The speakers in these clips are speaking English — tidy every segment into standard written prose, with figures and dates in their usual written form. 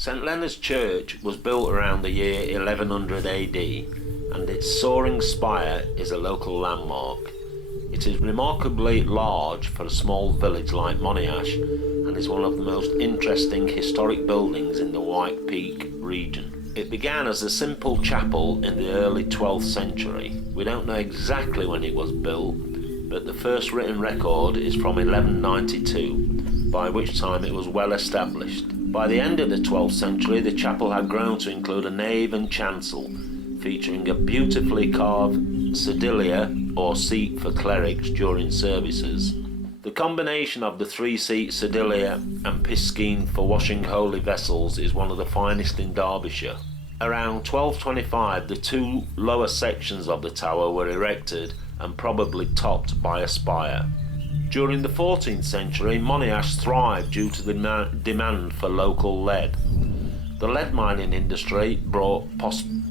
St Leonard's Church was built around the year 1100 AD, and its soaring spire is a local landmark. It is remarkably large for a small village like Monyash, and is one of the most interesting historic buildings in the White Peak region. It began as a simple chapel in the early 12th century. We don't know exactly when it was built, but the first written record is from 1192, by which time it was well established. By the end of the 12th century, the chapel had grown to include a nave and chancel, featuring a beautifully carved sedilia, or seat for clerics during services. The combination of the three-seat sedilia and piscine for washing holy vessels is one of the finest in Derbyshire. Around 1225, the two lower sections of the tower were erected and probably topped by a spire. During the 14th century, Monyash thrived due to the demand for local lead. The lead mining industry brought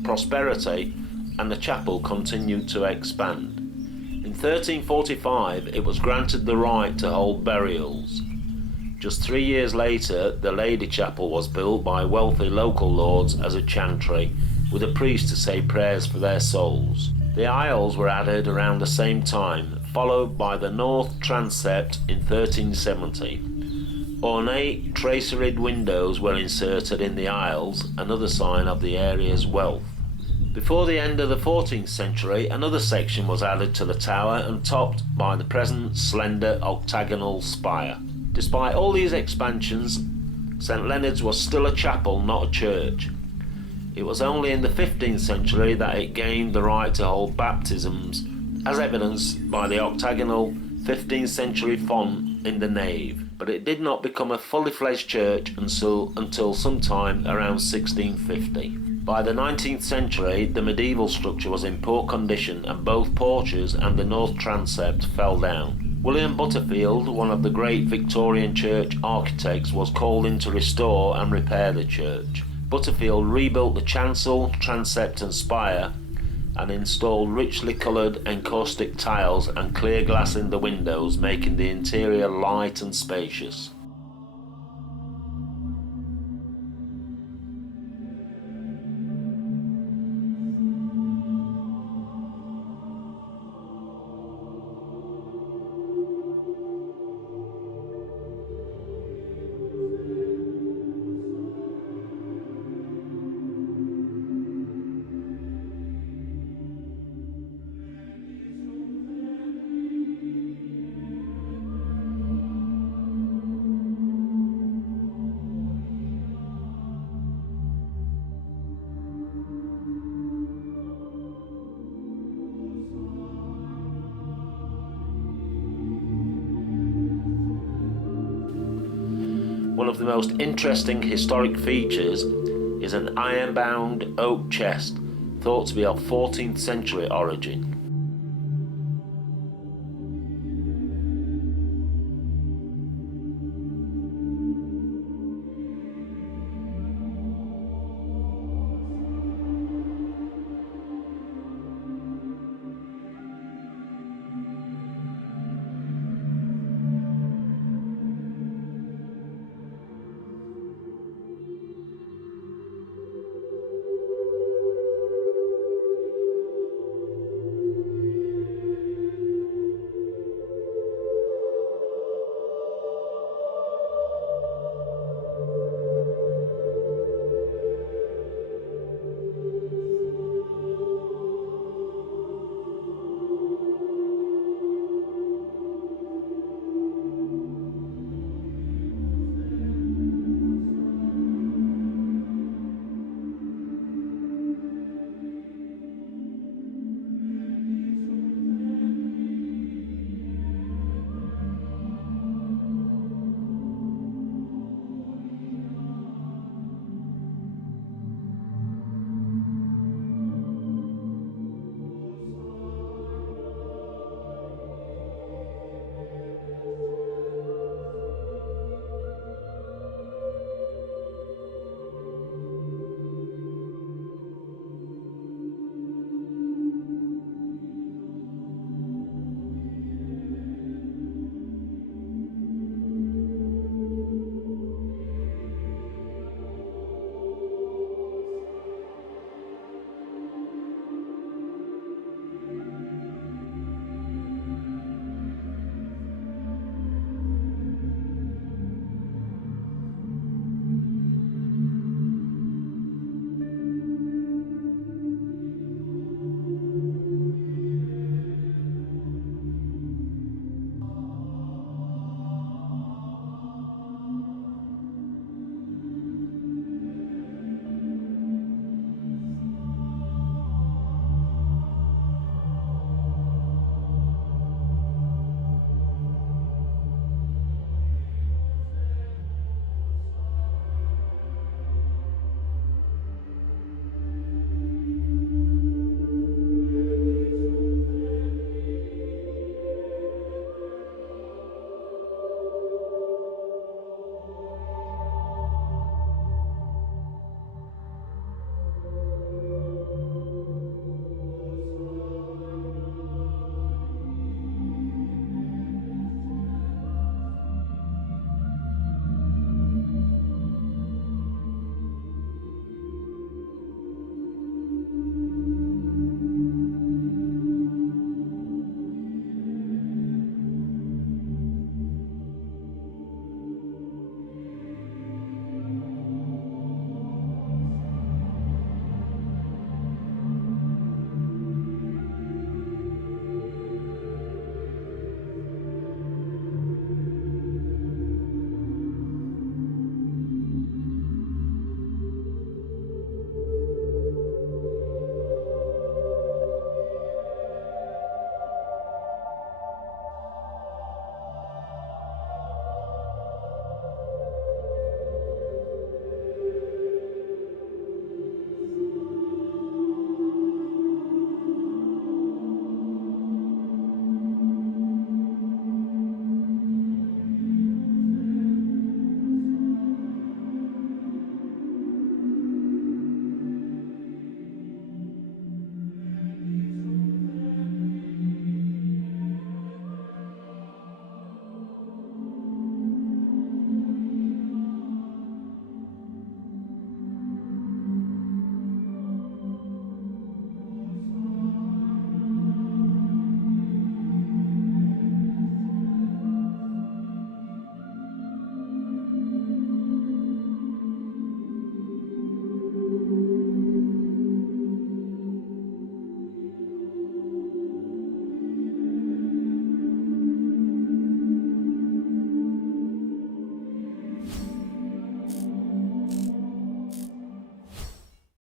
prosperity, and the chapel continued to expand. In 1345, it was granted the right to hold burials. Just 3 years later, the Lady Chapel was built by wealthy local lords as a chantry, with a priest to say prayers for their souls. The aisles were added around the same time, followed by the north transept in 1370. Ornate traceried windows were inserted in the aisles, another sign of the area's wealth. Before the end of the 14th century, another section was added to the tower and topped by the present slender octagonal spire. Despite all these expansions, St Leonard's was still a chapel, not a church. It was only in the 15th century that it gained the right to hold baptisms, as evidenced by the octagonal 15th century font in the nave, but it did not become a fully fledged church until sometime around 1650. By the 19th century, the medieval structure was in poor condition, and both porches and the north transept fell down. William Butterfield, one of the great Victorian church architects, was called in to restore and repair the church. Butterfield rebuilt the chancel, transept and spire, and installed richly coloured encaustic tiles and clear glass in the windows, making the interior light and spacious. One of the most interesting historic features is an iron-bound oak chest thought to be of 14th century origin.